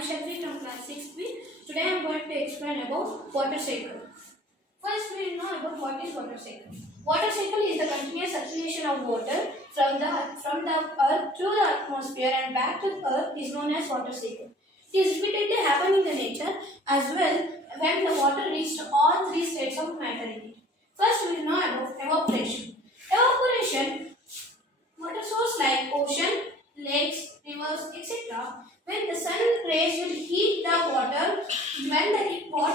am Shakti from class 6B. Today I am going to explain about water cycle. First we will know about what is water cycle. Water cycle is the continuous circulation of water from the earth through the atmosphere and back to the earth is known as water cycle. It is repeatedly happening in the nature as well when the water reaches all three states of matter in it. First we will know about evaporation. Evaporation, water source like ocean, lakes, rivers, etc. When the sun rays will heat the water, when the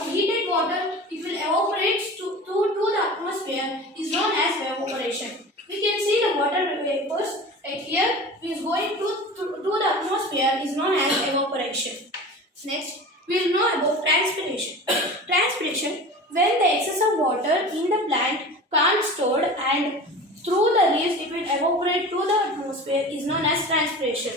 heated water it will evaporate to the atmosphere is known as evaporation. We can see the water vapors right here is going to the atmosphere is known as evaporation. Next, we will know about transpiration. Transpiration, when the excess of water in the plant can't stored and through the leaves it will evaporate to the atmosphere is known as transpiration.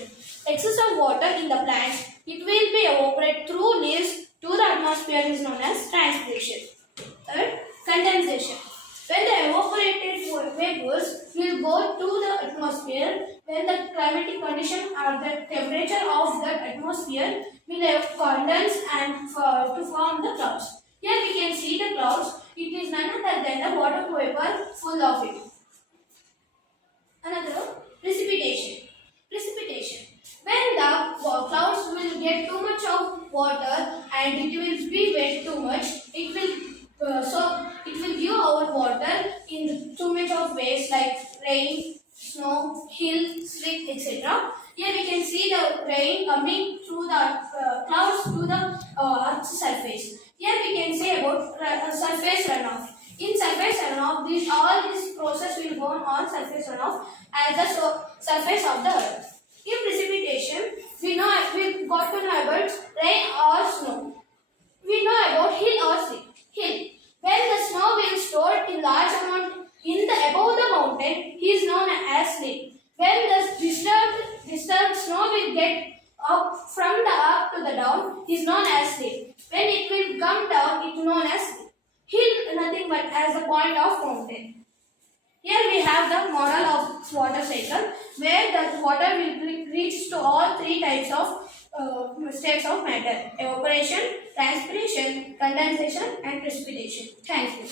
Excess of water in the plants it will be evaporate through leaves to the atmosphere is known as transpiration. Third, condensation. When the evaporated vapors will go to the atmosphere, when the climatic condition or the temperature of the atmosphere will condense and to form the clouds. Here we can see the clouds. It is none other than the water vapor full of it. Another, precipitation. Precipitation. When the clouds will get too much of water and it will be wet too much, it will give our water in too much of ways like rain, snow, hill, slick, etc. Here we can see the rain coming through the clouds to the earth's surface. Here we can say about surface runoff. In surface runoff, all this process will go on surface runoff at the surface of the earth. In precipitation, we got to know about rain or snow. We know about hill or slick. Hill. When the snow will store in large amount in the above the mountain, he is known as slick. When the disturbed snow will get up from the up to the down, is known as slick. When it will come down, it is known as slick. Hill nothing but as the point of mountain. Here we have the model of water cycle where the water will reach to all three types of states of matter: evaporation, transpiration, condensation and precipitation. Thank you.